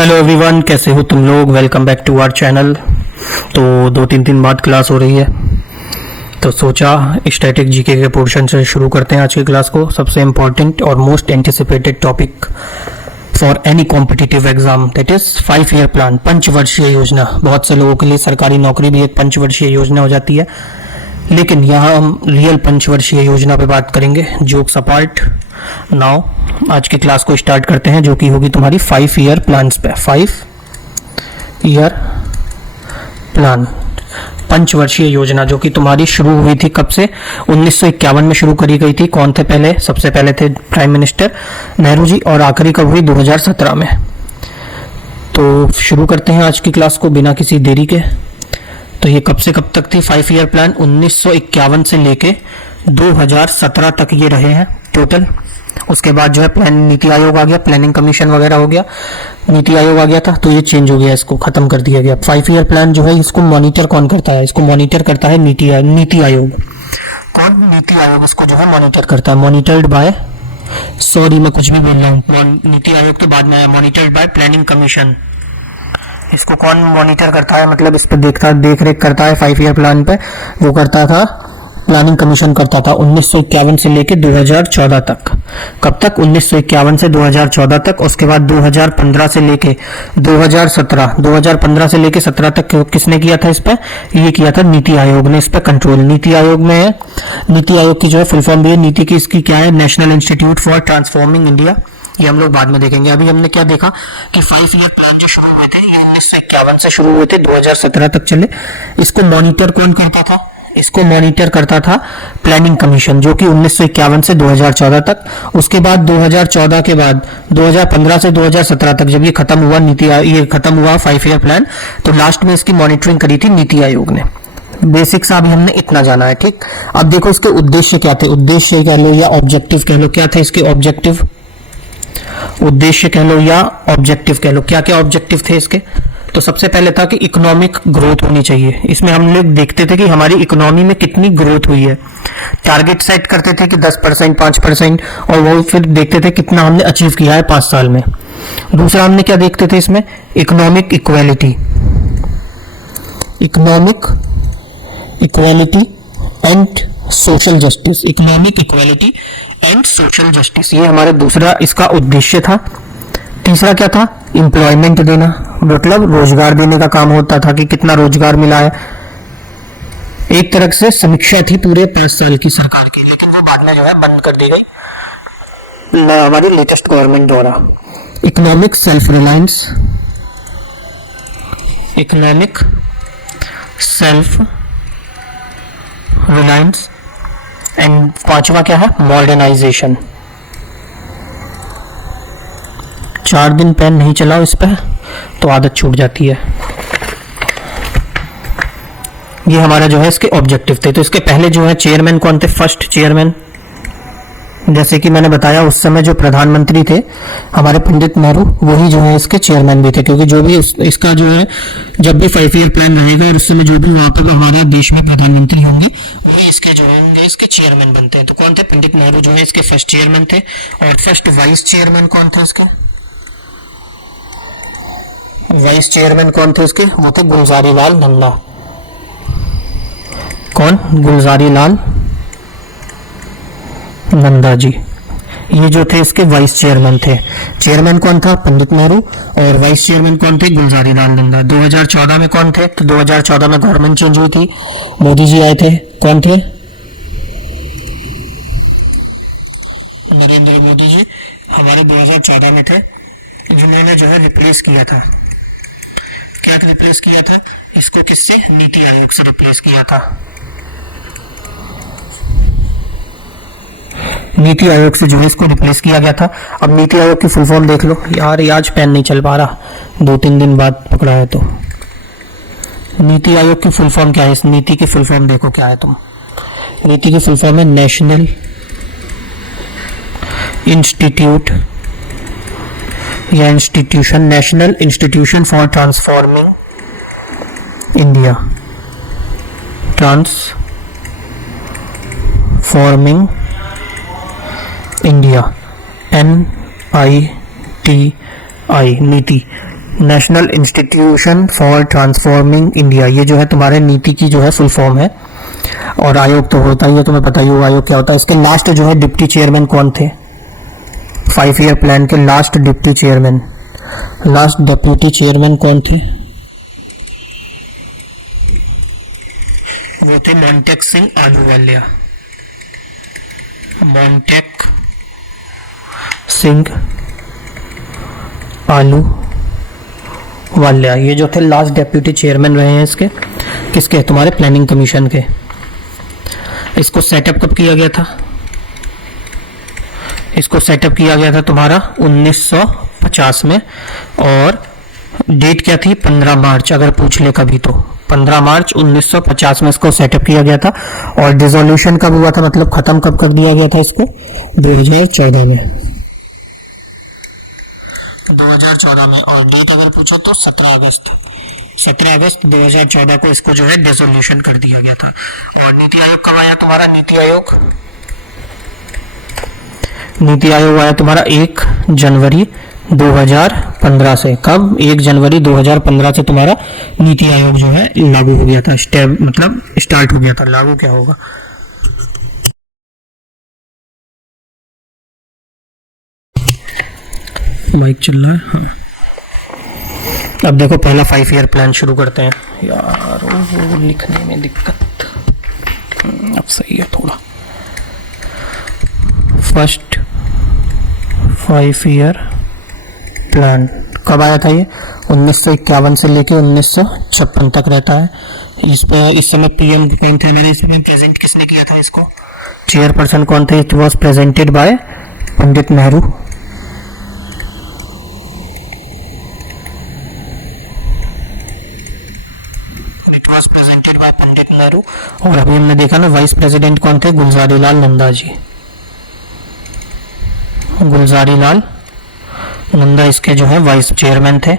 Hello everyone, कैसे हो तुम लोग। Welcome back to our channel. तो 2-3 दिन बाद क्लास हो रही है, तो सोचा स्टैटिक जीके के पोर्शन से शुरू करते हैं आज की क्लास को। सबसे इम्पोर्टेंट और most anticipated topic for any competitive exam, that is 5 year plan, पंचवर्षीय योजना। बहुत से लोगों के लिए सरकारी नौकरी भी एक पंचवर्षीय योजना हो जाती है, लेकिन यहाँ हम रियल पंचवर्षीय योजना पे बात करेंगे। जोक्स अपार्ट, नाउ आज की क्लास को स्टार्ट करते हैं, जो कि होगी तुम्हारी 5 ईयर प्लान्स पे। 5 ईयर प्लान, पंचवर्षीय योजना, जो कि तुम्हारी शुरू हुई थी कब से? 1951 में शुरू करी गई थी। कौन थे पहले? सबसे पहले थे प्राइम मिनिस्टर नेहरू जी, और आखिरी कब हुई? 2017 में। तो शुरू करते हैं आज की क्लास को बिना किसी देरी के। तो ये कब से कब तक थी 5 ईयर प्लान? 1951 से लेके 2017 तक ये रहे हैं टोटल। उसके बाद जो है प्लान नीति आयोग आ गया, प्लानिंग कमीशन वगैरह हो गया, नीति आयोग आ गया था, तो ये चेंज हो गया, इसको खत्म कर दिया गया। 5 ईयर प्लान जो है इसको मॉनिटर कौन करता है? इसको मॉनिटर करता है नीति आयोग। कौन? नीति आयोग इसको जो है मॉनिटर करता है। मॉनिटर्ड बाय, सॉरी मैं कुछ भी बोल रहा हूँ, नीति आयोग तो बाद में आया। Monitored by planning commission. इसको कौन मॉनिटर करता है? मतलब इस पर देख रेख करता है 5 ईयर प्लान पे, वो करता था प्लानिंग कमीशन करता था 1951 से लेके 2014 तक। कब तक? 1951 से 2014 तक। उसके बाद 2015 से लेके 2017, 2015 से लेके 17 तक किसने किया था इस पे? ये किया था नीति आयोग ने इस पे कंट्रोल। नीति आयोग में, नीति आयोग की जो है फुल फॉर्म भी है नीति की, इसकी क्या है? National institute for transforming India. ये हम लोग बाद में देखेंगे। अभी हमने क्या देखा कि 5 ईयर प्लान जो शुरू हुए थे ये 1951 से शुरू हुए थे, 2017 तक चले। इसको मॉनिटर कौन करता था? इसको मॉनिटर करता था प्लानिंग कमीशन, जो कि 1951 से 2014 तक। उसके बाद 2014 के बाद 2015 से 2017 तक जब ये खत्म हुआ ये खत्म हुआ 5 ईयर प्लान, तो लास्ट में इसकी मॉनिटरिंग करी थी नीति आयोग ने। बेसिक सा अभी हमने इतना जाना है, ठीक। अब देखो इसके उद्देश्य क्या थे, उद्देश्य कह लो या ऑब्जेक्टिव कह लो, क्या थे इसके ऑब्जेक्टिव? उद्देश्य कह लो या ऑब्जेक्टिव कह लो, क्या क्या ऑब्जेक्टिव थे इसके? तो सबसे पहले था कि इकोनॉमिक ग्रोथ होनी चाहिए। इसमें हम लोग देखते थे कि हमारी इकोनॉमी में कितनी ग्रोथ हुई है। टारगेट सेट करते थे कि 10%, 5%, और वो फिर देखते थे कितना हमने अचीव किया है 5 साल में। दूसरा हमने क्या देखते थे इसमें? Economic equality, economic equality and social justice, economic equality and social justice, ये हमारा दूसरा इसका उद्देश्य था। तीसरा क्या था? एम्प्लॉयमेंट देना, मतलब रोजगार देने का काम होता था कि कितना रोजगार मिला है। एक तरह से समीक्षा थी पूरे 5 साल की सरकार की, लेकिन वो बाद में जो है बंद कर दी गई हमारी लेटेस्ट गवर्नमेंट द्वारा। Economic self reliance, economic self reliance, and 5वां क्या है? मॉडर्नाइजेशन। 4 दिन पेन नहीं चलाओ इस पे तो आदत छूट जाती है। ये हमारा जो है इसके ऑब्जेक्टिव थे। तो इसके पहले जो है चेयरमैन कौन थे? फर्स्ट चेयरमैन, जैसे कि मैंने बताया उस समय जो प्रधानमंत्री थे हमारे पंडित नेहरू, वही जो है इसके चेयरमैन भी थे, क्योंकि जो भी इसका जो है जब भी 5 ईयर प्लान रहेगा और उस समय जो भी वहां पर हमारे देश में प्रधानमंत्री होंगे वही इसके जो होंगे इसके चेयरमैन बनते हैं। तो कौन थे? पंडित नेहरू जो है इसके फर्स्ट चेयरमैन थे। और फर्स्ट वाइस चेयरमैन कौन थे इसके? वाइस चेयरमैन कौन थे उसके? वो थे गुलजारी लाल नंदा। कौन? गुलजारी लाल नंदा जी, ये जो थे इसके वाइस चेयरमैन थे। चेयरमैन कौन था? पंडित नेहरू। और वाइस चेयरमैन कौन थे? गुलजारी लाल नंदा। 2014 में कौन थे? तो 2014 में गवर्नमेंट चेंज हुई थी, मोदी जी आए थे। कौन थे? नरेंद्र मोदी जी हमारे 2014 में थे, जिन्होंने जो है रिप्लेस किया था। क्या रिप्लेस किया था इसको? किससे? नीति आयोग से रिप्लेस किया था। नीति आयोग से जो है इसको रिप्लेस किया गया था। अब नीति आयोग की फुल फॉर्म देख लो यार, ये आज पेन नहीं चल पा रहा, 2-3 दिन बाद पकड़ा है। तो नीति आयोग की फुल फॉर्म क्या है? इस नीति की फुल फॉर्म देखो क्या है तुम। नीति की फुल फॉर्म है नेशनल इंस्टीट्यूट या institution, national institution for transforming India, transforming India, NITI, नीति। National institution for transforming India, ये जो है तुम्हारे नीति की जो है फुल फॉर्म है। और आयोग तो होता ही है, तुम्हें पता ही होगा आयोग क्या होता है। इसके लास्ट जो है डिप्टी चेयरमैन कौन थे? 5 ईयर प्लान के last deputy chairman, last deputy chairman कौन थे? वो थे मोंटेक सिंह आलूवालिया, मोंटेक सिंह आलूवालिया। ये जो थे लास्ट डेप्यूटी चेयरमैन रहे हैं इसके, किसके? तुम्हारे प्लानिंग कमीशन के। इसको सेटअप कब किया गया था? इसको सेटअप किया गया था तुम्हारा 1950 में, और डेट क्या थी? 15 मार्च, अगर पूछ ले कभी तो 15 मार्च 1950 में इसको सेटअप किया गया था। और डिसोल्यूशन कब हुआ था, मतलब खत्म कब कर दिया गया था इसको? 2014 में, 2014 में। और डेट अगर पूछो तो 17 अगस्त 2014 को इसको जो है डिसोल्यूशन कर दिया गया था। और नीति आयोग कब आया तुम्हारा? नीति आयोग आया तुम्हारा 1 जनवरी 2015 से। कब? 1 जनवरी 2015 से तुम्हारा नीति आयोग जो है लागू हो गया था। स्टेप मतलब स्टार्ट हो गया था, लागू क्या होगा? माइक चल रहा है? हाँ। अब देखो पहला 5 ईयर प्लान शुरू करते हैं। यार वो लिखने में दिक्कत, अब सही है थोड़ा। फर्स्ट 5 ईयर प्लान कब आया था? ये 1951 से लेके 1956 तक रहता है। इस पे इस समय पीएम कौन थे? मैंने इसमें प्रेजेंट किसने किया था इसको? चेयरपर्सन कौन थे? It was presented by Pandit Nehru. और अभी हमने देखा ना वाइस प्रेसिडेंट कौन थे? गुलजारी लाल नंदा जी, गुलजारी लाल नंदा इसके जो है वाइस चेयरमैन थे।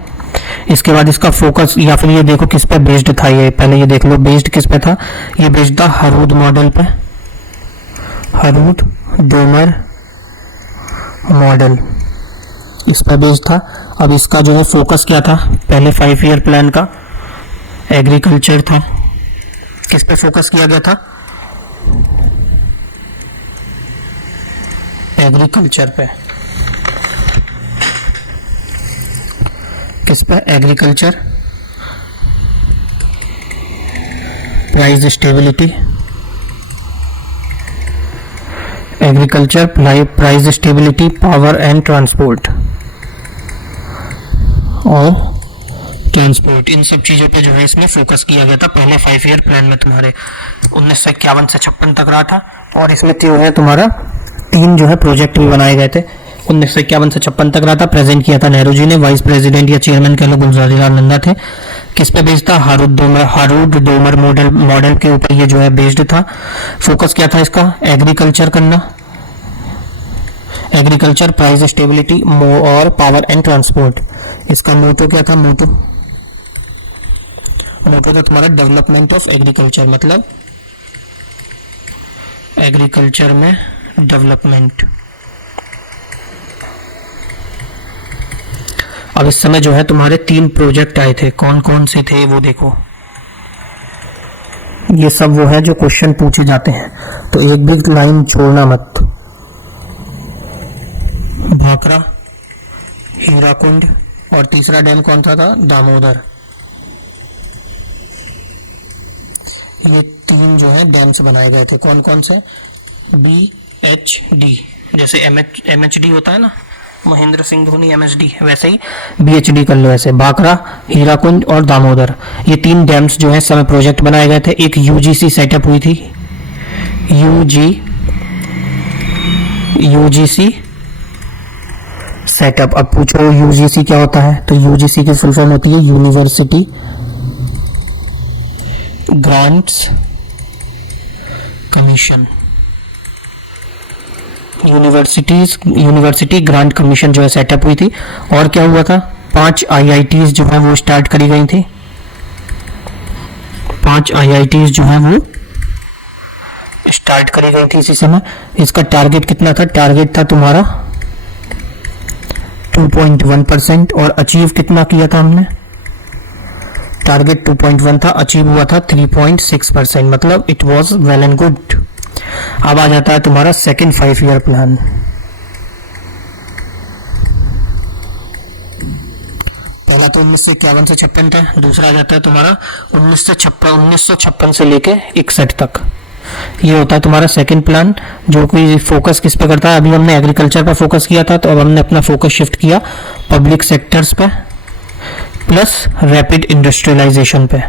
इसके बाद इसका फोकस, या फिर ये देखो किस पे बेस्ड था ये, पहले ये देख लो बेस्ड किस पे था। ये बेस्ड था हरूद मॉडल पे, हरूद डोमर मॉडल इस पे बेस्ड था। अब इसका जो है फोकस क्या था? पहले 5 ईयर प्लान का एग्रीकल्चर था। किस पे फोकस किया गया था? एग्रीकल्चर पे। किस पे? Agriculture, price stability, agriculture, price stability, power and transport और ट्रांसपोर्ट, इन सब चीज़ों पे जो है इसमें फोकस किया गया था पहले 5 ईयर प्लान में। तुम्हारे 1951 से 56 तक रहा था। और इसमें जो है तुम्हारा 3 जो है प्रोजेक्ट भी बनाए गए थे। 1951 से 56 तक रहा था। प्रेजेंट किया था नेहरू जी ने। वाइस प्रेसिडेंट या चेयरमैन कह लो गुलजारी लाल नंदा थे। किस पे बेस्ड था? हरूद डोमर मॉडल के ऊपर ये जो है बेस्ड था। फोकस क्या था इसका? एग्रीकल्चर करना, एग्रीकल्चर, प्राइस स्टेबिलिटी और पावर एंड ट्रांसपोर्ट। इसका मोटो क्या था? मोटो था तुम्हारा डेवलपमेंट ऑफ एग्रीकल्चर, मतलब एग्रीकल्चर में डेवलपमेंट। अब इस समय जो है तुम्हारे 3 प्रोजेक्ट आए थे। कौन कौन से थे वो देखो। ये सब वो है जो क्वेश्चन पूछे जाते हैं, तो एक भी लाइन छोड़ना मत। भाखड़ा, हीराकुंड, और तीसरा डैम कौन सा था? दामोदर। ये 3 जो है डैम्स बनाए गए थे। कौन कौन से? BHD, जैसे MHD होता है ना, महेंद्र सिंह धोनी MHD, वैसे ही BHD कर लो ऐसे। भाखड़ा, हीराकुंड और दामोदर, ये 3 डैम्स जो है समय प्रोजेक्ट बनाए गए थे। एक UGC सेटअप हुई थी, UGC सेटअप। अब पूछो UGC क्या होता है? तो UGC की फुल फॉर्म होती है university grants commission. University grant commission जो है सेटअप हुई थी। और क्या हुआ था? 5 IITs जो है वो स्टार्ट करी गई थी। 5 IITs जो है वो स्टार्ट करी गई थी इसी समय। इसका टारगेट कितना था? टारगेट था तुम्हारा 2.1% और अचीव कितना किया था हमने, टारगेट 2.1 था, अचीव हुआ था 3.6%, मतलब it was well and good. अब आ जाता है तुम्हारा सेकंड 5 ईयर प्लान। पहला तो 1951 से 56 था, दूसरा आ जाता है तुम्हारा 1956 से लेके 61 तक। ये होता है तुम्हारा सेकंड प्लान, जो कि फोकस किस पे करता है। अभी हमने एग्रीकल्चर पे फोकस किया था, तो अब हमने अपना फोकस शिफ्ट किया पब्लिक सेक्टर्स पे प्लस रैपिड इंडस्ट्रियलाइजेशन पे।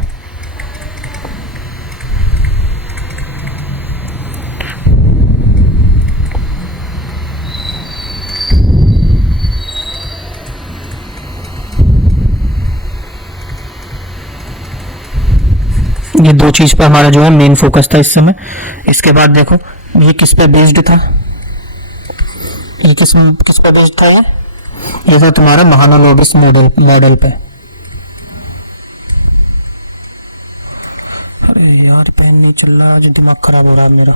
ये दो चीज पर हमारा जो है मेन फोकस था इस समय। इसके बाद देखो ये किस पे बेस्ड था, ये किस पे बेस्ड था, ये था तुम्हारा महालनोबिस मॉडल पे। अरे यार पेन नहीं चल रहा, आज दिमाग खराब हो रहा है मेरा,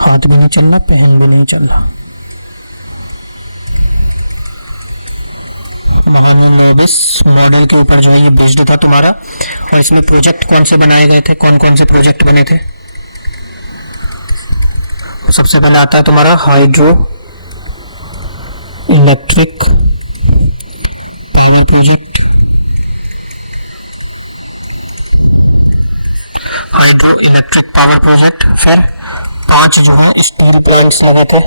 हाथ भी नहीं चल रहा, पेन भी नहीं चल रहा। महालनोबिस मॉडल के ऊपर जो है ये बेस्ड था तुम्हारा। और इसमें प्रोजेक्ट कौन से बनाए गए थे, कौन कौन से प्रोजेक्ट बने थे। सबसे पहले आता है तुम्हारा hydro electric power project, hydro electric power project. फिर 5 जो है स्टील प्लांट्स लगे थे,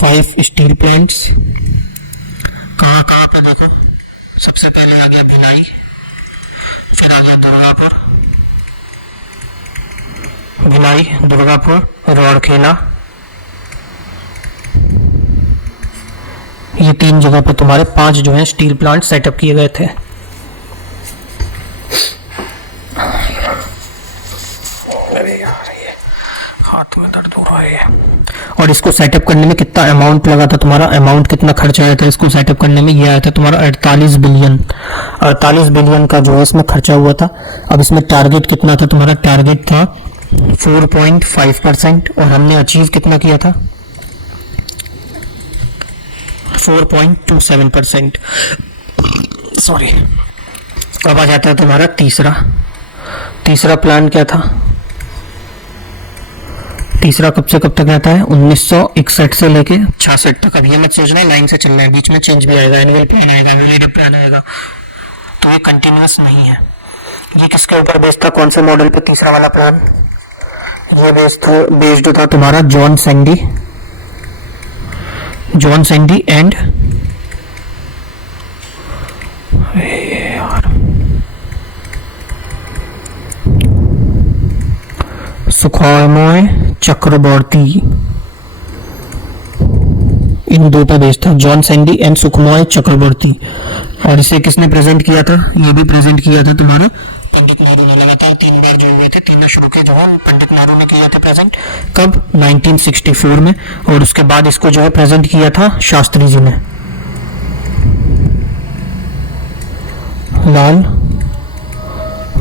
5 स्टील प्लांट्स। कहाँ कहाँ पे देखो, सबसे पहले आ गया भिलाई, फिर आ गया दुर्गापुर, भिलाई, दुर्गापुर, रौड़खेला। ये 3 जगह पे तुम्हारे 5 जो है स्टील प्लांट सेटअप किए गए थे। अरे यार ये हाथ में दर्द हो रहा है। और इसको सेटअप करने में कितना अमाउंट लगा था तुम्हारा, अमाउंट कितना खर्च आया था इसको सेटअप करने में, ये आया था तुम्हारा 48 बिलियन। 48 बिलियन का जो है इसमें खर्चा हुआ था। अब इसमें टारगेट कितना था तुम्हारा, टारगेट था 4.5% और हमने अचीव कितना किया था, 4.27%। सॉरी। अब आ जाता है तुम्हारा तीसरा प्लान क्या था। तीसरा कब से कब तक रहता है, 1961 से लेके 66 तक। अब ये मत सोचना लाइन से चलना है, बीच में चेंज भी आएगा, एनुअल प्लान आएगा, एनुअल प्लान आएगा, तो ये कंटिन्यूअस नहीं है। ये किसके ऊपर बेस्ड था, कौन से मॉडल पे तीसरा वाला प्लान, ये बेस्ड था तुम्हारा जॉन सैंडी एंड सुखोमय चक्रवर्ती, इन दो पे बेस्ड था, जॉन सैंडी एंड सुखमोय चक्रवर्ती। और इसे किसने प्रेजेंट किया था, ये भी प्रेजेंट किया था तुम्हारा पंडित नेहरू ने। लगातार 3 बार जो हुए थे, तीनों शुरू के जो है पंडित नेहरू ने किया था प्रेजेंट, कब, 1964 में। और उसके बाद इसको जो है प्रेजेंट किया था शास्त्री जी ने, लाल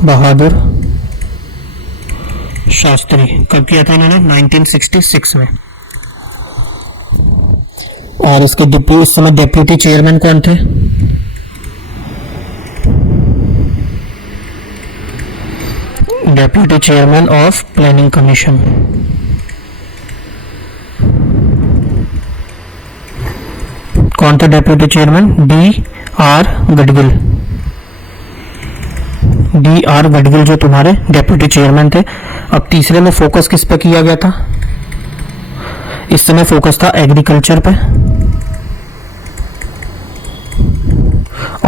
बहादुर शास्त्री। कब किया था इन्होंने, 1966 में। और इसके इस समय डेप्यूटी चेयरमैन कौन थे, deputy chairman of planning commission, कौन थे डेप्यूटी चेयरमैन, D.R. गडगिल जो तुम्हारे डेप्यूटी चेयरमैन थे। अब तीसरे में फोकस किस पे किया गया था, इस समय फोकस था एग्रीकल्चर पे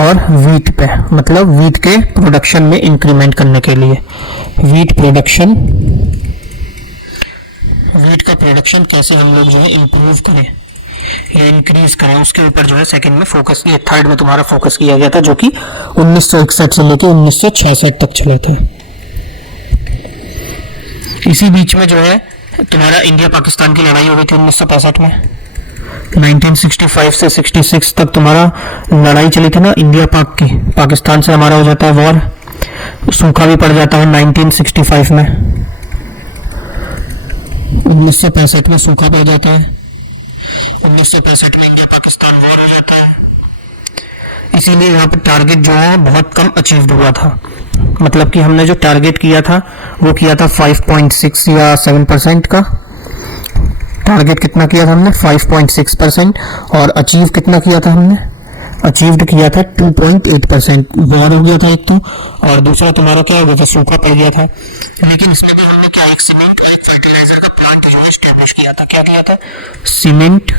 और वीट पे, मतलब वीट के प्रोडक्शन में इंक्रीमेंट करने के लिए। वीट का प्रोडक्शन कैसे हम लोग जो है इंप्रूव करें या इंक्रीज करें, उसके ऊपर जो है सेकंड में फोकस, ये थर्ड में तुम्हारा फोकस किया गया था, जो कि 1961 से लेकर 1966 तक चला था। इसी बीच में जो है तुम्हारा इंडिया पाकिस्तान की लड़ाई हो गई थी 1965 में। 1965 से 66 तक तुम्हारा लड़ाई चली थी ना इंडिया पाक की, पाकिस्तान से हमारा हो जाता है वॉर, सूखा भी पड़ जाता है 1965 में, 1965 में सूखा पड़ जाता है। 1965 में इंडिया पाकिस्तान वॉर हो जाता है, इसीलिए यहाँ पर टारगेट जो है बहुत कम अचीव हुआ था। मतलब कि हमने जो टारगेट किया था वो किया था 5.6 या 7% का टारगेट। कितना किया था हमने? 5.6%। और अचीव कितना किया था हमने? अचीव्ड किया था 2.8%। वॉर हो गया था एक तो, और दूसरा तुम्हारा क्या हो गया था? सूखा पड़ गया था। लेकिन इसमें भी हमने क्या, एक सीमेंट और एक फर्टिलाइजर का प्लांट जो है स्टेब्लिश किया था। क्या किया था? सीमेंट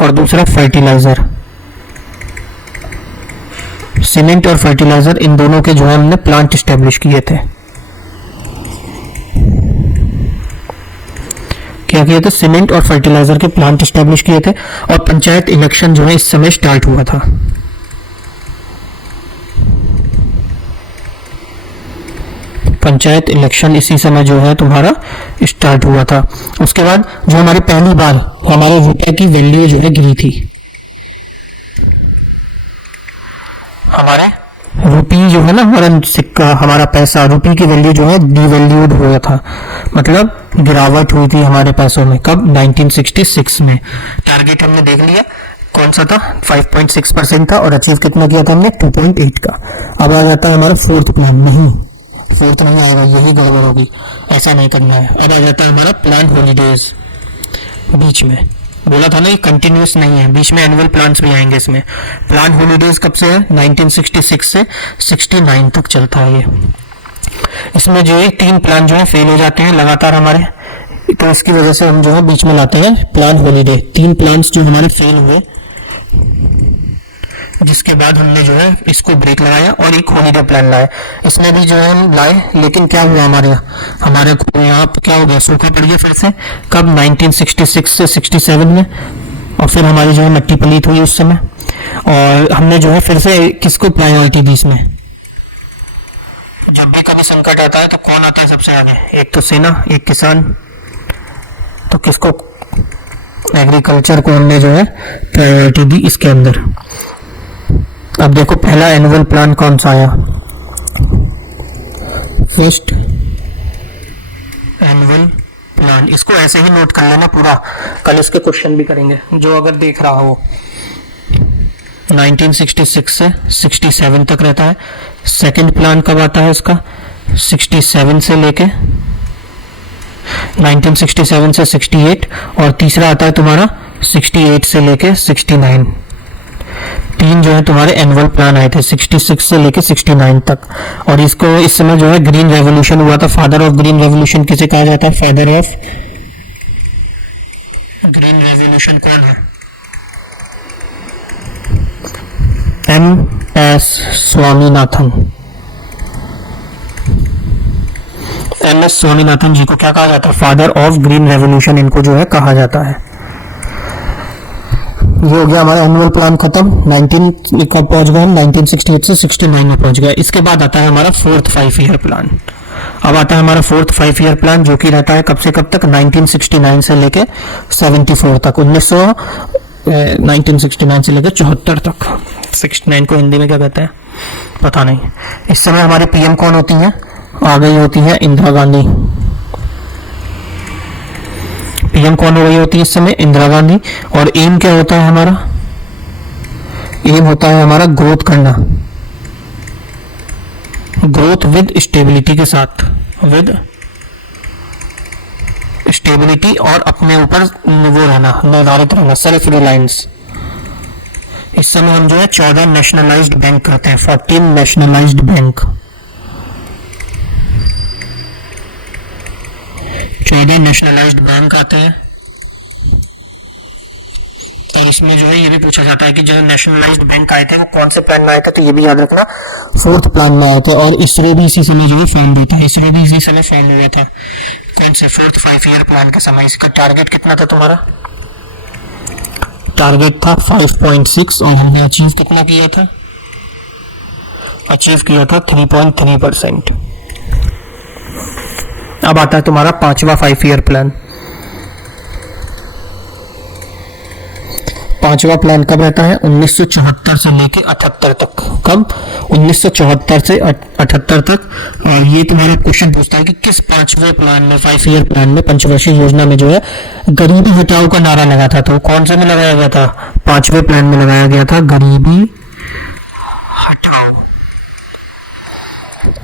और दूसरा फर्टिलाइजर। सीमेंट और फर्टिलाइजर, इन दोनों के जो है हमने प्लांट स्टेब्लिश किए थे। क्या किया था? सीमेंट और फर्टिलाइजर के प्लांट स्टेब्लिश किए थे। और पंचायत इलेक्शन जो है इस समय स्टार्ट हुआ था। पंचायत इलेक्शन इसी समय जो है तुम्हारा स्टार्ट हुआ था। उसके बाद जो हमारी पहली बार हमारे रुपए की वैल्यू जो है गिरी थी, हमारे रुपी जो है ना, हमारा सिक्का, हमारा पैसा, रुपी की वैल्यू जो है डिवैल्यूड हुआ था, मतलब गिरावट हुई थी हमारे पैसों में। कब? 1966 में। टारगेट हमने देख लिया कौन सा था, 5.6% था, और अचीव कितना किया था हमने? 2.8 का। अब आ जाता है हमारा फोर्थ प्लान। नहीं, फोर्थ नहीं आएगा, यही गड़बड़ होगी, ऐसा नहीं करना है। अब आ जाता है हमारा प्लान हॉलीडेज। बीच में बोला था ना, ये कंटिन्यूस नहीं है, बीच में एनुअल प्लान्स भी आएंगे इसमें। प्लान हॉलीडेज कब से है? 1966 से 69 तक चलता है ये। इसमें जो है 3 प्लान जो है फेल हो जाते हैं लगातार हमारे, तो इसकी वजह से हम जो है बीच में लाते हैं प्लान हॉलीडे। 3 प्लान्स जो हमारे फेल हुए, जिसके बाद हमने जो है इसको ब्रेक लगाया और एक हॉलीडे प्लान लाया। इसमें भी जो है हम लाए, लेकिन क्या हुआ हमारे यहाँ क्या हो गया? सूखा पड़ गया फिर से। कब? 1966 से 67 में। और फिर हमारी जो है मिट्टी पलीत हुई उस समय। और हमने जो है फिर से किसको प्रायोरिटी दी इसमें? जब भी कभी संकट आता है तो कौन आता है सबसे आगे? एक तो सेना, एक किसान। तो किसको? एग्रीकल्चर को हमने जो है प्रायोरिटी दी इसके अंदर। अब देखो पहला एनुअल प्लान कौन सा आया? First annual plan. इसको ऐसे ही नोट कर लेना पूरा, कल इसके क्वेश्चन भी करेंगे जो अगर देख रहा हो। 1966 से 67 तक रहता है। सेकंड प्लान कब आता है इसका? 67 से लेके 1967 से 68। और तीसरा आता है तुम्हारा 68 से लेके 69। 3 जो है तुम्हारे एनुअल प्लान आए थे 66 से लेके 69 तक। और इसको इस समय जो है ग्रीन रेवोल्यूशन हुआ था। फादर ऑफ ग्रीन रेवोल्यूशन किसे कहा जाता है? फादर ऑफ ग्रीन रेवोल्यूशन कौन है? M.S. स्वामीनाथन। M.S. स्वामीनाथन जी को क्या कहा जाता है? फादर ऑफ ग्रीन रेवोल्यूशन इनको जो है कहा जाता है। ये हो गया हमारा एनुअल प्लान खत्म। 19 कब पहुंच गए हम? 1968 से 69 में पहुंच गए। इसके बाद आता है हमारा फोर्थ 5 ईयर प्लान। अब आता है हमारा फोर्थ 5 ईयर प्लान, जो कि रहता है कब से कब तक? 1969 से लेके 74 तक। 1969 से लेकर 74 तक। 69 को हिंदी में क्या कहते हैं पता नहीं। इस समय हमारी पीएम कौन होती हैं? आ गई होती है इंदिरा गांधी। पीएम कौन हो गई होती है इस समय? इंदिरा गांधी। और एम क्या होता है हमारा? एम होता है हमारा ग्रोथ करना, ग्रोथ विद स्टेबिलिटी के साथ, विद स्टेबिलिटी और अपने ऊपर वो रहना, निर्धारित रहना, सेल्फ रिलायंस। इस समय हम जो है 14 नेशनलाइज्ड बैंक करते हैं, 14 नेशनलाइज्ड बैंक, 14 नेशनलाइज्ड बैंक आते हैं। और इसमें जो है ये भी पूछा जाता है कि जो नेशनलाइज्ड बैंक आए थे वो कौन से प्लान में आए थे, तो ये भी याद रखना फोर्थ प्लान में आए थे। और इसरो भी इसी समय जो है फॉर्म हुआ था, इसरो भी इसी समय फॉर्म हुआ था। कौन से? फोर्थ 5 ईयर प्लान के समय। इसका टारगेट कितना था तुम्हारा? टारगेट था 5.6 और हमने अचीव कितना किया था? अचीव किया था 3.3%। अब आता है तुम्हारा पांचवा 5 ईयर प्लान। पांचवा प्लान कब रहता है? 1974 से लेके 78 तक। कब? 1974 से 78 तक। और ये तुम्हारा क्वेश्चन पूछता है कि किस पांचवें प्लान में, 5 ईयर प्लान में, पंचवर्षीय योजना में जो है गरीबी हटाओ का नारा लगा था। तो कौन से में लगाया गया था? पांचवें प्लान में लगाया गया था गरीबी हटाओ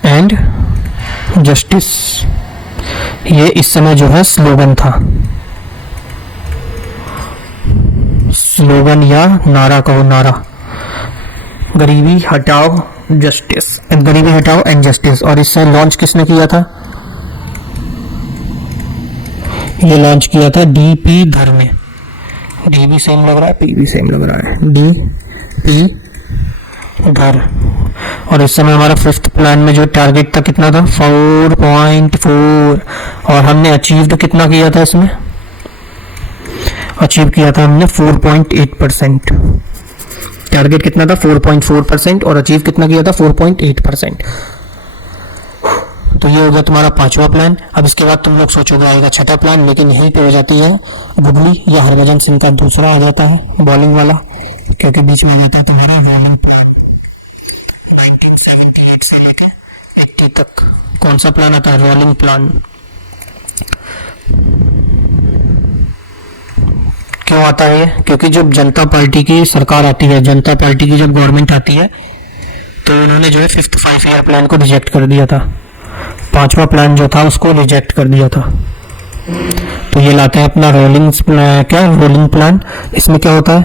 एंड जस्टिस। ये इस समय जो है स्लोगन था, स्लोगन या नारा कहो, नारा। गरीबी हटाओ जस्टिस, गरीबी हटाओ एंड जस्टिस। और इससे लॉन्च किसने किया था? ये लॉन्च किया था डीपी धर ने। डी भी सेम लग रहा है, पी भी सेम लग रहा है, डी पी धर। और इस समय हमारा 5th प्लान में जो टारगेट था कितना था? 4.4। और हमने अचीव्ड कितना किया था इसमें? अचीव किया था हमने 4.8%। टारगेट कितना था? 4.4%। और अचीव कितना किया था? 4.8%। तो ये हो गया तुम्हारा पांचवा प्लान। अब इसके बाद तुम लोग सोचोगे आएगा छठा प्लान, लेकिन यहीं पे हो जाती है गुगली या हरभजन सिंह का दूसरा आ जाता है बॉलिंग वाला, क्योंकि बीच में आ जाता है तुम्हारा रोलिंग प्लान 1978 से लेकर 80 तक। कौन सा प्लान आता है? Rolling plan. क्यों आता है ये? क्योंकि जब जनता पार्टी की सरकार आती है, जनता पार्टी की जब गवर्नमेंट आती है, तो उन्होंने जो है 5th 5 ईयर प्लान को रिजेक्ट कर दिया था। पांचवा प्लान जो था उसको रिजेक्ट कर दिया था। तो ये लाते हैं अपना रोलिंग प्लान। इसमें क्या होता है?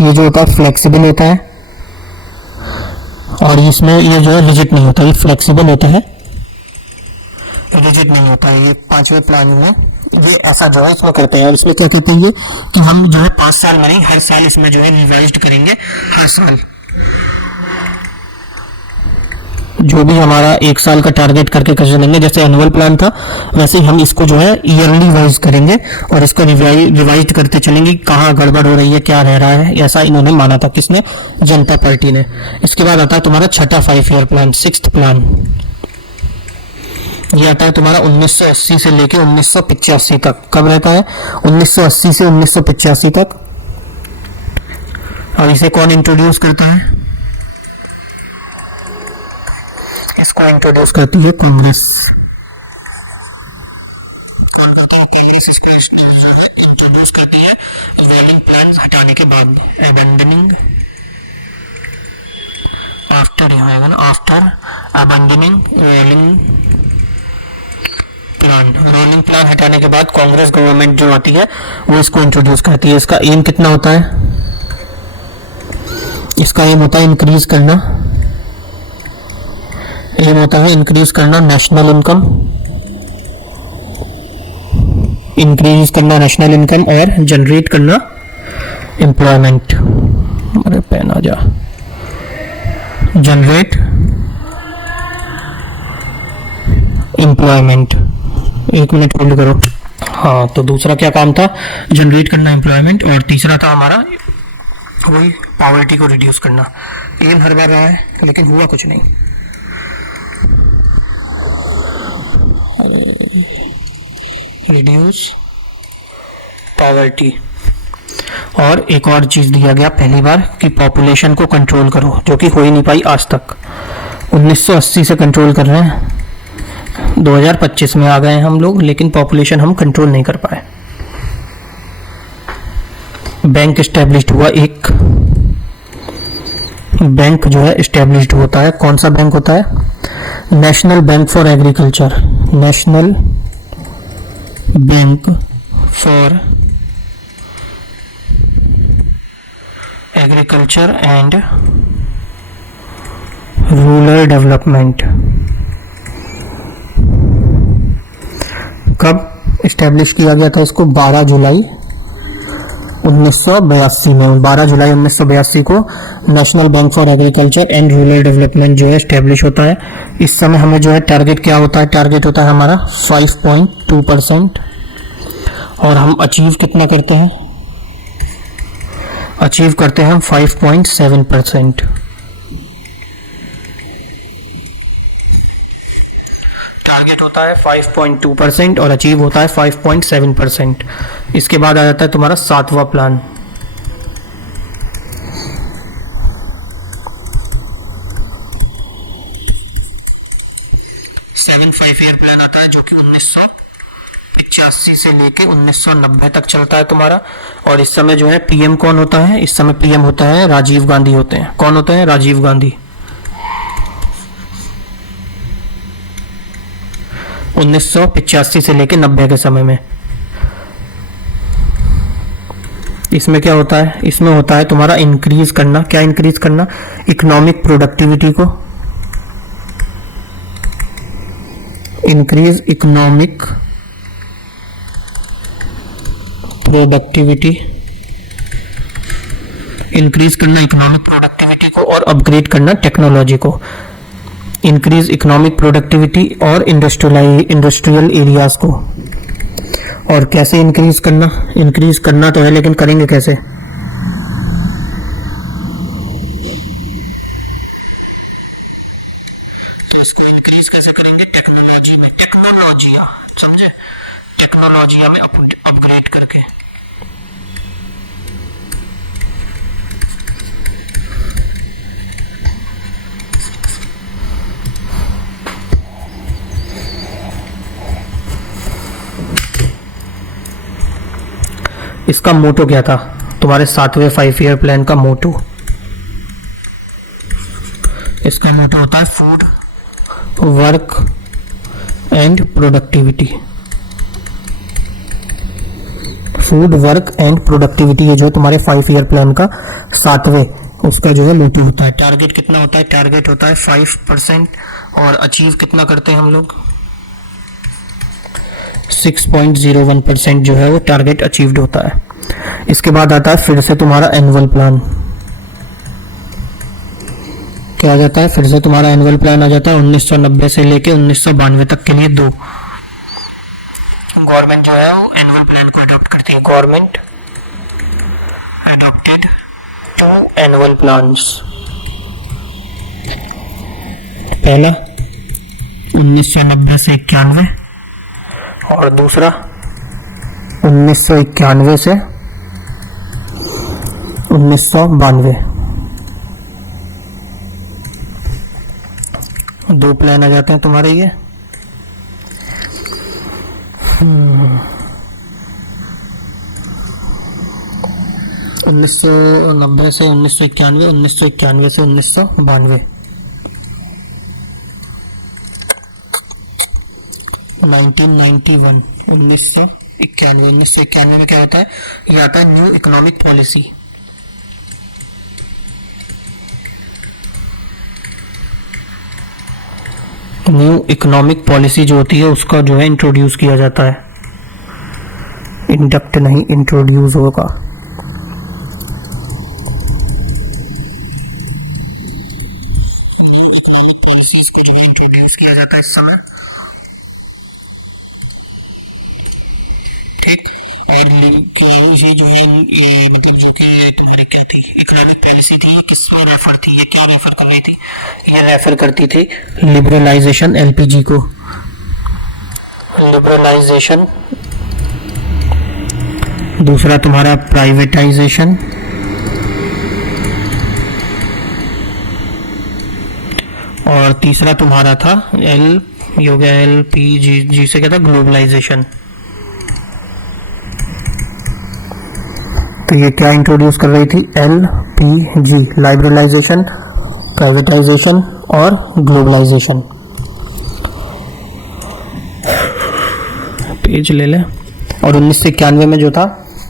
ये जो होता है फ्लेक्सिबल होता है, और इसमें ये जो है रिजिड नहीं होता, ये फ्लेक्सिबल होता है, रिजिड नहीं होता है। ये पांचवें प्लान में ये ऐसा जो है इसमें करते हैं। और इसमें क्या कहते हैं ये कि हम जो है 5 साल में नहीं, हर साल इसमें जो है रिवाइज करेंगे। हर साल जो भी हमारा 1 साल का टारगेट करके कर चलेंगे, जैसे एनुअल प्लान था वैसे ही हम इसको जो है ईयरली वाइज करेंगे और इसको रिवाइज करते चलेंगे, कहाँ गड़बड़ हो रही है, क्या रह रहा है। ऐसा इन्होंने माना था, किसने? जनता पार्टी ने। इसके बाद आता है तुम्हारा छठा 5 ईयर प्लान, 6th प्लान। ये आता है तुम्हारा 1980 से लेके 1985 तक। कब रहता है? 1980 से 1985 तक। और इसे कौन इंट्रोड्यूस करता है? इसको इंट्रोड्यूस करती है कांग्रेस। इंट्रोड्यूस करती है रोलिंग प्लान हटाने के बाद, abandoning after, after abandoning rolling plan. Rolling plan हटाने के बाद कांग्रेस गवर्नमेंट जो आती है वो इसको इंट्रोड्यूस करती है। इसका एम कितना होता है? इसका एम होता है इंक्रीज करना, एम होता है इंक्रीज करना नेशनल इनकम, इंक्रीज करना नेशनल इनकम और जनरेट करना एम्प्लॉयमेंट। अरे पेन आ जा। Generate employment. 1 मिनट होल्ड करो। हाँ, तो दूसरा क्या काम था? जनरेट करना एम्प्लॉयमेंट। और तीसरा था हमारा वही पॉवर्टी को रिड्यूस करना। एम हर बार रहा है लेकिन हुआ कुछ नहीं। Reduce poverty. और एक और चीज दिया गया पहली बार कि पॉपुलेशन को कंट्रोल करो, जो कि हो ही नहीं पाई आज तक। 1980 से कंट्रोल कर रहे हैं, 2025 में आ गए हैं हम लोग, लेकिन पॉपुलेशन हम कंट्रोल नहीं कर पाए। बैंक एस्टेब्लिश्ड हुआ, एक बैंक जो है एस्टेब्लिश्ड होता है। कौन सा बैंक होता है? National bank for agriculture. National bank for agriculture and rural development. कब एस्टेब्लिश किया गया था इसको? 12 जुलाई 1982 में। 12 जुलाई 1982 को national bank for agriculture and rural development जो है एस्टेब्लिश होता है। इस समय हमें जो है टारगेट क्या होता है? टारगेट होता है हमारा 5.2%। और हम अचीव कितना करते हैं? अचीव करते हैं हम 5.7%। टारगेट होता है 5.2% और अचीव होता है 5.7%। इसके बाद आ जाता है तुम्हारा 7वां प्लान। सेवन 5 ईयर प्लान आता है जो कि 1985 से लेके 1990 तक चलता है तुम्हारा। और इस समय जो है पीएम कौन होता है, इस समय पीएम होता है राजीव गांधी होते हैं। कौन होते हैं? राजीव गांधी। 1985 से लेके 90 के समय में। इसमें क्या होता है? इसमें होता है तुम्हारा इंक्रीज करना। क्या इंक्रीज करना? इकोनॉमिक प्रोडक्टिविटी को। इंक्रीज इकोनॉमिक प्रोडक्टिविटी, इंक्रीज करना इकोनॉमिक प्रोडक्टिविटी को और अपग्रेड करना टेक्नोलॉजी को। इंक्रीज इकोनॉमिक प्रोडक्टिविटी और इंडस्ट्रियल एरियाज को। और कैसे इंक्रीज करना? इंक्रीज करना तो है, लेकिन करेंगे कैसे? इंक्रीज कैसे करेंगे? टेक्नोलॉजी में, टेक्नोलॉजिया, समझे? टेक्नोलॉजिया में अपग्रेड करके। इसका मोटो क्या था? तुम्हारे 7वें 5 ईयर प्लान का मोटो, इसका मोटो होता है food, work and productivity. Food, work and productivity, ये जो है तुम्हारे 5 ईयर प्लान का 7वें, उसका जो है मोटो होता है। टारगेट कितना होता है? टारगेट होता है 5%। और अचीव कितना करते हैं हम लोग? 6.01% जो है वो टारगेट अचीव्ड होता है। इसके बाद आता है फिर से तुम्हारा एनुअल प्लान। क्या आ जाता है? फिर से तुम्हारा एनुअल प्लान आ जाता है 1990 से लेके 1992 तक के लिए 2। गवर्नमेंट जो है वो एनुअल प्लान को अडॉप्ट करती है। Government adopted 2 annual plans. पहला 1990 से 91 और दूसरा 1991 से 1992। 2 प्लान आ जाते हैं तुम्हारे ये। 1990 से 1991, 1991 से 1992। 1991, 1991 में क्या होता है? ये आता है new economic policy. New economic policy जो होती है उसका जो है इंट्रोड्यूस किया जाता है। इंडक्ट नहीं, इंट्रोड्यूस होगा। न्यू इकोनॉमिक पॉलिसीज को जो है इंट्रोड्यूस किया जाता है इस समय। ठीक। और ये जो है मतलब जो कि तुम्हारी क्या थी इकोनॉमिक पॉलिसी थी, ये किस में रेफर थी? ये क्या रेफर कर रही थी? ये रेफर करती थी लिबरलाइजेशन, एलपीजी को। लिबरलाइजेशन। दूसरा तुम्हारा प्राइवेटाइजेशन। और तीसरा तुम्हारा था हो गया एलपीजी, जी से क्या था? ग्लोबलाइजेशन। तो ये क्या इंट्रोड्यूस कर रही थी? एलपीजी, लिबरलाइजेशन, प्राइवेटाइजेशन और ग्लोबलाइजेशन। पेज ले ले। और 1991 में जो था,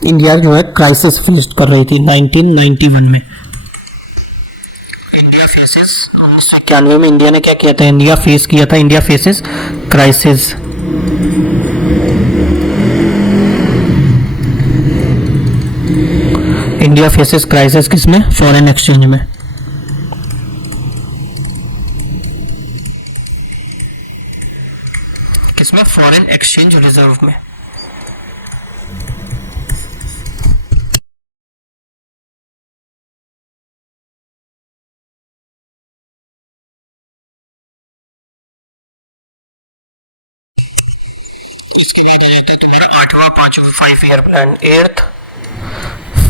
इंडिया जो है क्राइसिस फेस कर रही थी। 1991 में इंडिया फेसेस, 1991 में इंडिया ने क्या किया था? इंडिया फेस किया था, India faces crisis. India faces crisis किसमें? फॉरेन एक्सचेंज में। किसमें? फॉरेन एक्सचेंज रिजर्व में। इसके लिए तुम्हारा 8वां 5 year plan, 8th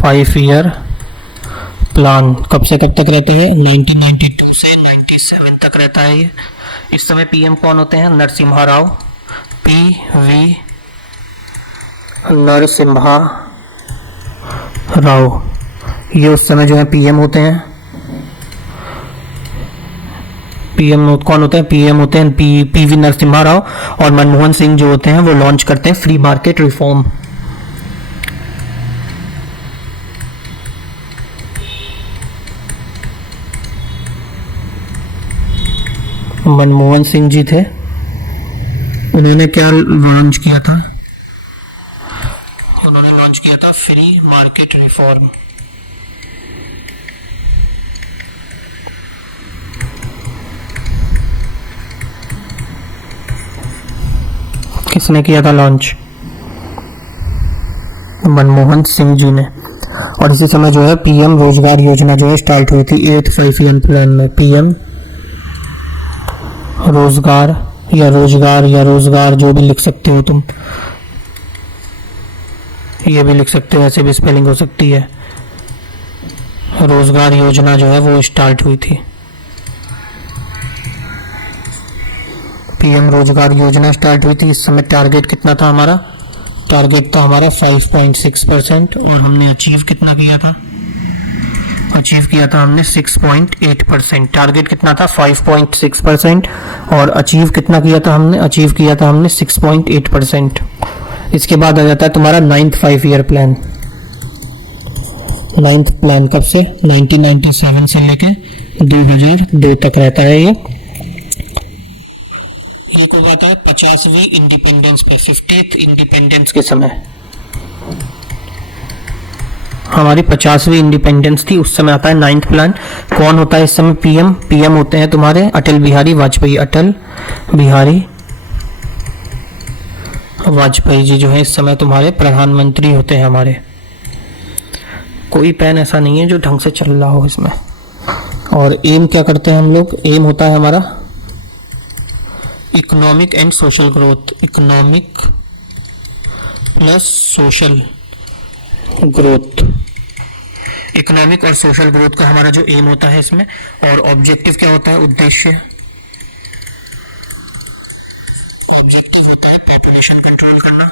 5 year plan कब से कब तक रहते हैं? 1992 से 97 तक रहता है ये। इस समय पीएम कौन होते हैं? नरसिम्हा राव, PV नरसिम्हा राव, ये उस समय जो है पीएम होते हैं। पीएम कौन होते हैं? पीएम होते हैं PV नरसिम्हा राव। और मनमोहन सिंह जो होते हैं वो लॉन्च करते हैं free market reform. Manmohan Singh ji थे, उन्होंने क्या लॉन्च किया था? उन्होंने लॉन्च किया था फ्री मार्केट रिफॉर्म। किसने किया था लॉन्च? मनमोहन सिंह जी ने। और इसी समय जो है पीएम रोजगार योजना जो है स्टार्ट हुई थी 8th 5 ईयर प्लान में। पीएम रोजगार या रोजगार जो भी लिख सकते हो तुम, ये भी लिख सकते हो, ऐसे भी स्पेलिंग हो सकती है। रोजगार योजना जो है वो स्टार्ट हुई थी। पीएम रोजगार योजना स्टार्ट हुई थी। इस समय टारगेट कितना था हमारा? टारगेट था हमारा 5.6% और हमने अचीव कितना किया था? अचीव किया था हमने 6.8%। टारगेट कितना था? 5.6% और अचीव कितना किया था हमने? अचीव किया था हमने 6.8%। इसके बाद आ जाता है तुम्हारा 9th 5 year plan. 9th plan कब से? 1997 से लेके 2002 तक रहता है ये कब आता है? 50वीं इंडिपेंडेंस पे, 50th इंडिपेंडेंस के समय। हमारी 50वीं इंडिपेंडेंस थी, उस समय आता है 9th प्लान। कौन होता है इस समय पीएम? पीएम होते हैं तुम्हारे अटल बिहारी वाजपेयी। अटल बिहारी वाजपेयी जी जो है इस समय तुम्हारे प्रधानमंत्री होते हैं हमारे। कोई पेन ऐसा नहीं है जो ढंग से चल रहा हो इसमें। और एम क्या करते हैं हम लोग? एम होता है हमारा economic and social growth. Economic plus social growth. Economic और सोशल ग्रोथ का हमारा जो एम होता है इसमें। और ऑब्जेक्टिव क्या होता है? उद्देश्य। ऑब्जेक्टिव होता है पॉपुलेशन कंट्रोल करना।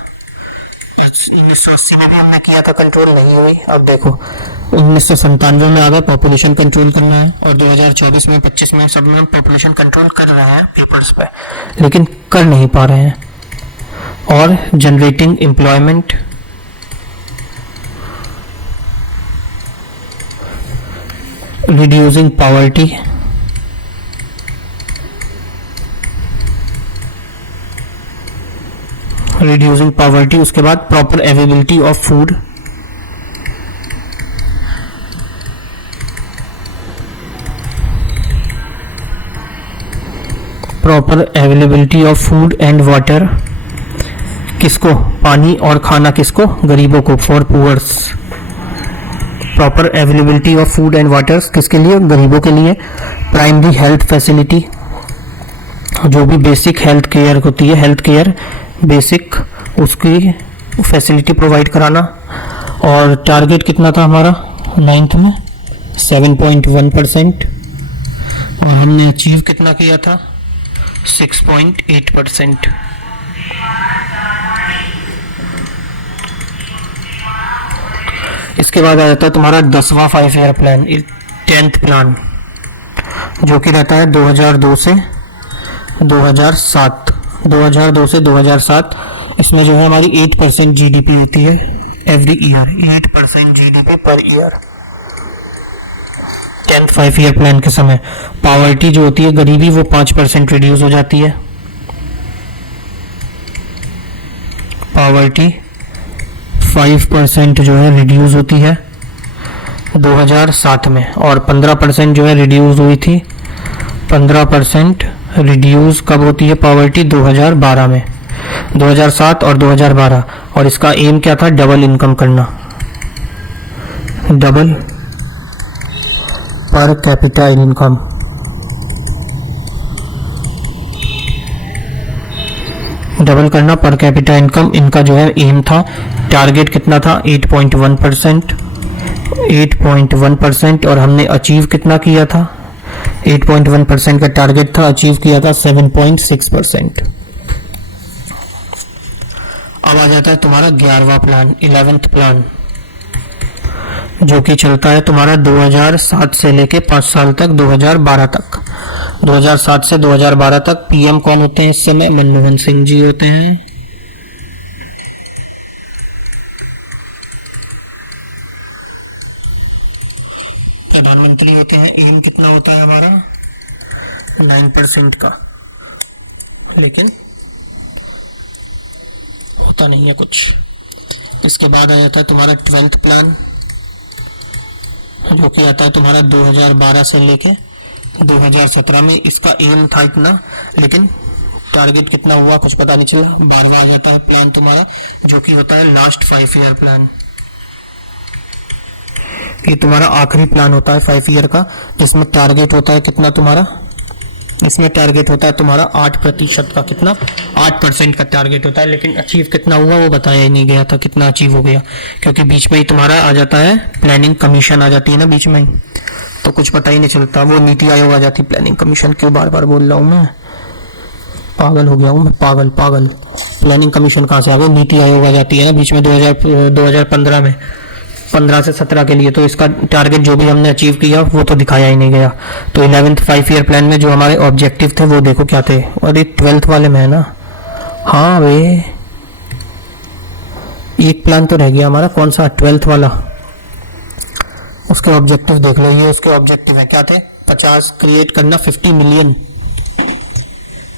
1980 में भी हमने किया था, कंट्रोल नहीं हुई। अब देखो 1997 में आ गया पॉपुलेशन कंट्रोल करना है, और 2024 में 25 में सब लोग पॉपुलेशन कंट्रोल कर रहे हैं पेपर्स पे, लेकिन कर नहीं पा रहे हैं। और generating employment, reducing poverty, reducing poverty. उसके बाद proper availability of food, proper availability of food and water. किसको? पानी और खाना किसको? गरीबों को, for poors. Proper availability of food and water किसके लिए? गरीबों के लिए। प्राइमरी हेल्थ फैसिलिटी, जो भी बेसिक हेल्थ केयर होती है, हेल्थ केयर बेसिक, उसकी फैसिलिटी प्रोवाइड कराना। और टारगेट कितना था हमारा 9th में? 7.1%। और हमने अचीव कितना किया था? 6.8%। इसके बाद आ जाता है तुम्हारा 10वां 5 ईयर प्लान, 10th प्लान, जो कि रहता है 2002 से 2007। 2002 से 2007। इसमें जो है हमारी 8% GDP होती है every year. 8% GDP per year 10th 5 year plan के समय। पॉवर्टी जो होती है, गरीबी, वो 5% रिड्यूस हो जाती है। पॉवर्टी 5% जो है रिड्यूस होती है 2007 में। और 15% जो है रिड्यूस हुई थी। 15% रिड्यूस कब होती है पॉवर्टी? 2012 में। 2007 और 2012। और इसका एम क्या था? डबल इनकम करना, double per capita income. Double करना पर कैपिटा इनकम, इनका जो है एम था। टारगेट कितना था? 8.1%। 8.1%। और हमने अचीव कितना किया था? 8.1% का टारगेट था, अचीव किया था 7.6%। अब आ जाता है तुम्हारा 11वां प्लान, 11th प्लान, जो कि चलता है तुम्हारा 2007 से लेके 5 साल तक, 2012 तक। 2007 से 2012 तक पीएम कौन होते हैं इस समय? मनमोहन सिंह जी होते हैं। प्रधानमंत्री होते हैं। एम कितना होता है हमारा? 9% का, लेकिन होता नहीं है कुछ। इसके बाद आ जाता है तुम्हारा 12th प्लान, जो कि आता है तुम्हारा 2012 से लेके 2017 में। इसका एम था इतना, लेकिन टारगेट कितना हुआ कुछ पता नहीं चला। 12वां आ जाता है प्लान तुम्हारा, जो कि होता है लास्ट 5 ईयर प्लान। ये तुम्हारा आखिरी प्लान होता है 5 ईयर का, जिसमें टारगेट होता है कितना तुम्हारा? इसमें टारगेट होता है तुम्हारा 8% का। कितना? 8% का टारगेट होता है, लेकिन अचीव कितना हुआ वो बताया ही नहीं गया था कितना अचीव हो गया, क्योंकि बीच में ही तुम्हारा आ जाता है प्लानिंग कमीशन आ जाती है ना बीच में ही, तो कुछ पता ही नहीं चलता। वो नीति आयोग आ जाती प्लानिंग कमीशन। क्यों बार बार बोल रहा हूँ मैं, पागल हो गया हूँ मैं, पागल पागल। प्लानिंग कमीशन कहाँ से आ गया? नीति आयोग आ जाती है ना बीच में 2015 में, 15 से 17 के लिए। तो इसका टारगेट जो भी हमने अचीव किया वो तो दिखाया ही नहीं गया। तो 11th 5 ईयर प्लान में जो हमारे ऑब्जेक्टिव थे वो देखो क्या थे। और ये 12th वाले में है ना, हाँ वे एक प्लान तो रह गया हमारा, कौन सा? 12th वाला। उसके ऑब्जेक्टिव देख लो, ये उसके ऑब्जेक्टिव है, क्या थे? 50 क्रिएट करना, 50 मिलियन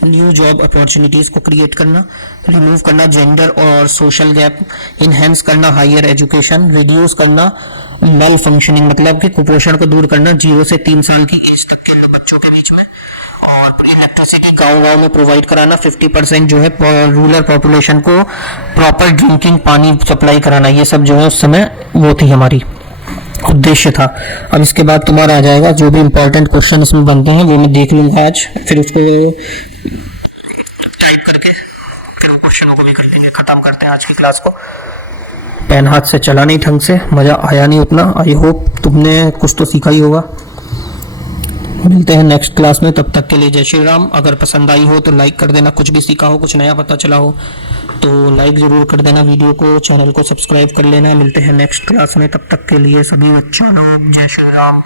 न्यू जॉब अपॉर्चुनिटीज को क्रिएट करना, रिमूव करना जेंडर और सोशल गैप, इनहेंस करना हायर एजुकेशन, रिड्यूस करना मेल फंक्शनिंग, मतलब कि कुपोषण को दूर करना 0 से 3 साल की एज तक के बच्चों के बीच में, और इलेक्ट्रिसिटी गांव-गांव में प्रोवाइड कराना, 50% जो है रूरल पॉपुलेशन को प्रॉपर ड्रिंकिंग पानी सप्लाई कराना। ये सब जो है उस समय वो थी हमारी उद्देश्य था। अब इसके बाद तुम्हारा आ जाएगा जो भी इंपॉर्टेंट क्वेश्चन इसमें बनते हैं वो मैं देख लूंगा आज, फिर उसको टाइप करके फिर क्वेश्चनों को भी कर लेंगे। खत्म करते हैं आज की क्लास को। पेन हाथ से चला नहीं ढंग से, मजा आया नहीं उतना। आई होप तुमने कुछ तो सीखा ही होगा। मिलते हैं नेक्स्ट क्लास में, तब तक के लिए जय श्री राम। अगर पसंद आई हो तो लाइक कर देना, कुछ भी सीखा हो, कुछ नया पता चला हो तो लाइक जरूर कर देना वीडियो को, चैनल को सब्सक्राइब कर लेना। मिलते हैं नेक्स्ट क्लास में, तब तक के लिए सभी बच्चों को जय श्री राम।